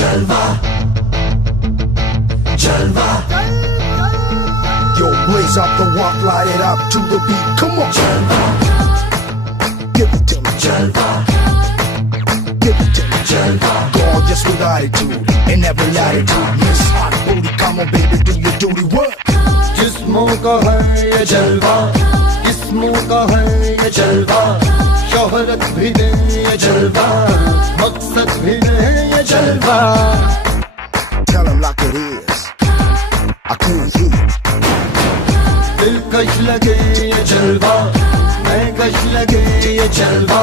Jalwa, Jalwa. Yo, blaze up the walk, light it up to the beat. Come on, Jalwa. Give it to me, Jalwa. Give it to me, Jalwa. Gorgeous with attitude in every attitude. Miss Hot Booty, come on, baby, do your duty work. जिस्मों का है ये जलवा, किस्मों का है ये जलवा, शोहरत भी दे ये जलवा, मकसद भी दे ये जलवा. Tell him like it is. I couldn't hear. दिलकश लगे ये जलवा, मैं कश लगे ये जलवा,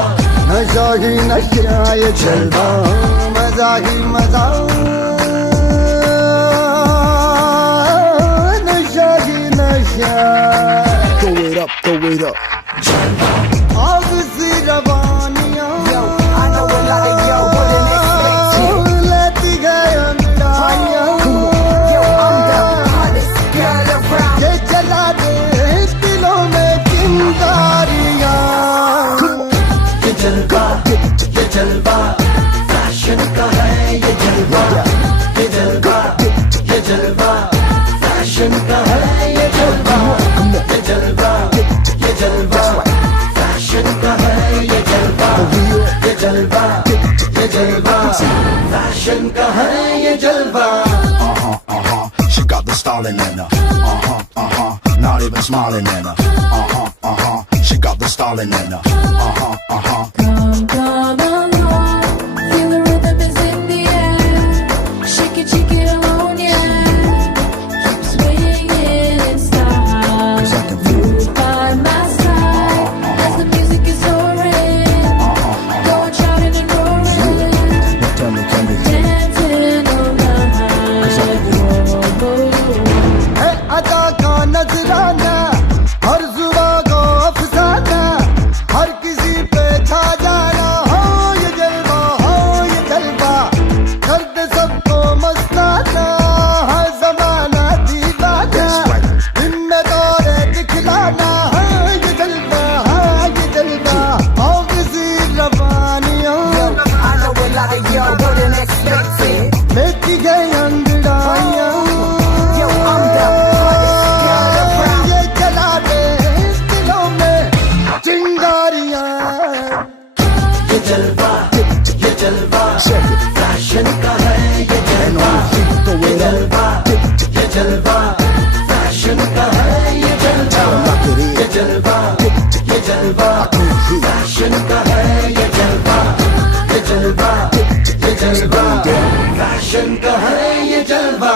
नशा ही नशा ये जलवा, मजा ही मजा, नशा ही नशा. Throw it up, throw it up. आग सी रवानियां, Yo, I know a lot of y'all wouldn't expect it. लेती गए अंगड़ाइयां. Yo, I'm the hottest girl around. ये जला दे दिलों में चिंगारियां. ये जलवा, फैशन का है ये जलवा. ये जलवा, फैशन का है ये जलवा. ये जलवा, फैशन का है ये जलवा. ये जलवा, फैशन का है ये जलवा. She got the styling in her. Not even smiling in her. She got the styling in her. Come, come along, feel the rhythm is in the air. Shake it alone, yeah. Keep swinging in style. You by my side as the music is soaring. Going shouting and roaring, Tell me. dancing all night. है अदा का नजराना, हर जुबा को अफसाना, हर किसी पे छा जाना. हो ये जलवा, कर दे सबको मस्ताना. हर जमाना दीवाना, दिन में दौरे दिखलाना. ये जलवा, आओ किसी रवानियों. I know a lot of y'all wouldn't expect it. लेती गई अंगड़ाइयां. Yo, I'm the hottest girl around. ये जला दे दिलों में चिंगारियां. ये जलवा, फैशन का है ये जलवा. ये जलवा, फैशन का है ये जलवा. ये जलवा, फैशन का है ये जलवा. ये जलवा, फैशन का है ये जलवा.